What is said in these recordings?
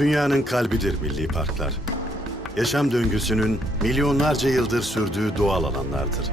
Dünyanın kalbidir milli parklar. Yaşam döngüsünün milyonlarca yıldır sürdüğü doğal alanlardır.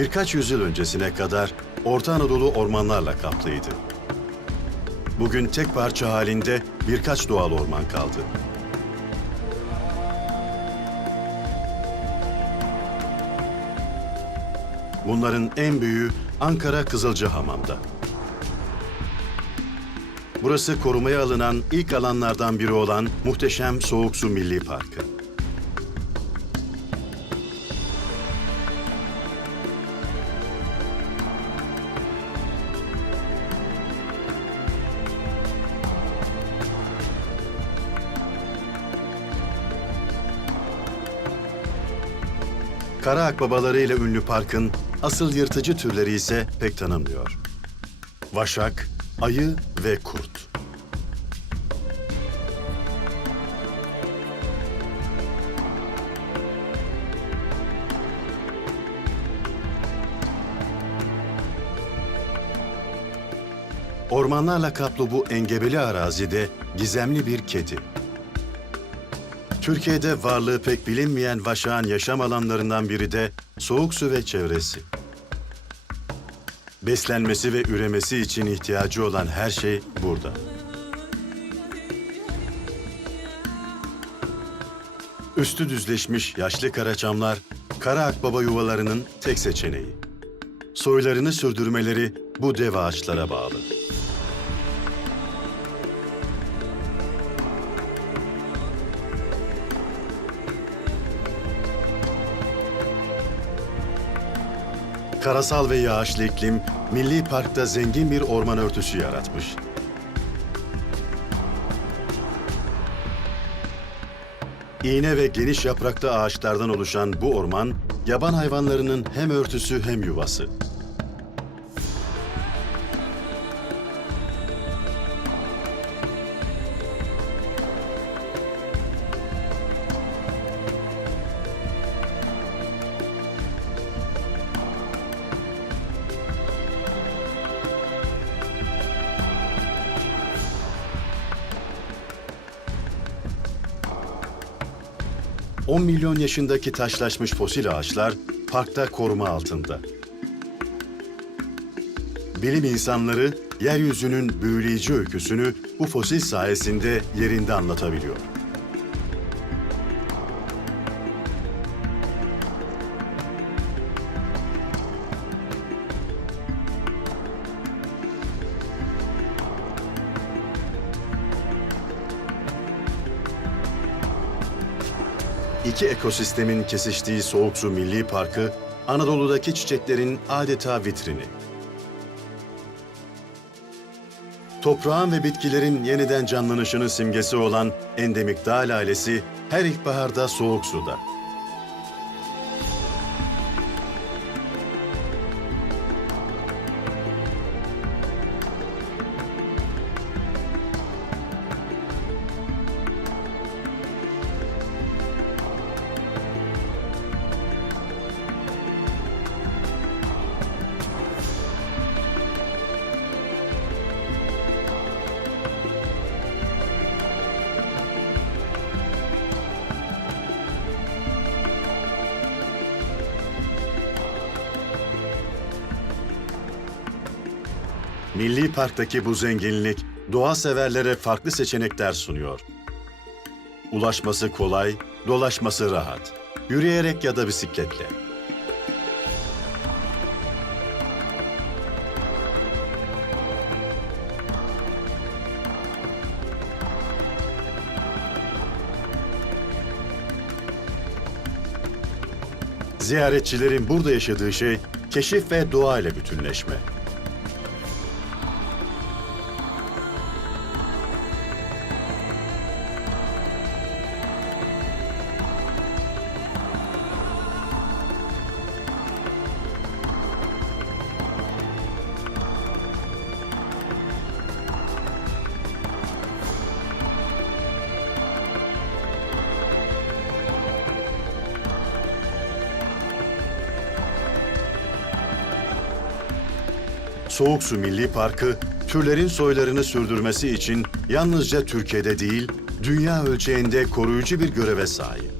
Birkaç yüzyıl öncesine kadar Orta Anadolu ormanlarla kaplıydı. Bugün tek parça halinde birkaç doğal orman kaldı. Bunların en büyüğü Ankara Kızılcahamam'da. Burası korumaya alınan ilk alanlardan biri olan muhteşem Soğuk Su Milli Parkı. Kara akbabalarıyla ünlü parkın asıl yırtıcı türleri ise pek tanınmıyor. Vaşak, ayı ve kurt. Ormanlarla kaplı bu engebeli arazide gizemli bir kedi. Türkiye'de varlığı pek bilinmeyen vaşağın yaşam alanlarından biri de soğuk su ve çevresi. Beslenmesi ve üremesi için ihtiyacı olan her şey burada. Üstü düzleşmiş yaşlı karaçamlar, kara akbaba yuvalarının tek seçeneği. Soylarını sürdürmeleri bu dev ağaçlara bağlı. Karasal ve yağışlı iklim, Milli Park'ta zengin bir orman örtüsü yaratmış. İğne ve geniş yapraklı ağaçlardan oluşan bu orman, yaban hayvanlarının hem örtüsü hem yuvası. ...10 milyon yaşındaki taşlaşmış fosil ağaçlar parkta koruma altında. Bilim insanları yeryüzünün büyüleyici öyküsünü bu fosil sayesinde yerinde anlatabiliyor. İki ekosistemin kesiştiği Soğuk Su Milli Parkı, Anadolu'daki çiçeklerin adeta vitrini. Toprağın ve bitkilerin yeniden canlanışının simgesi olan endemik dağ lalesi her ilkbaharda soğuk suda. Milli Park'taki bu zenginlik doğa severlere farklı seçenekler sunuyor. Ulaşması kolay, dolaşması rahat. Yürüyerek ya da bisikletle. Ziyaretçilerin burada yaşadığı şey keşif ve doğa ile bütünleşme. Soğuk Su Milli Parkı, türlerin soylarını sürdürmesi için yalnızca Türkiye'de değil, dünya ölçeğinde koruyucu bir göreve sahip.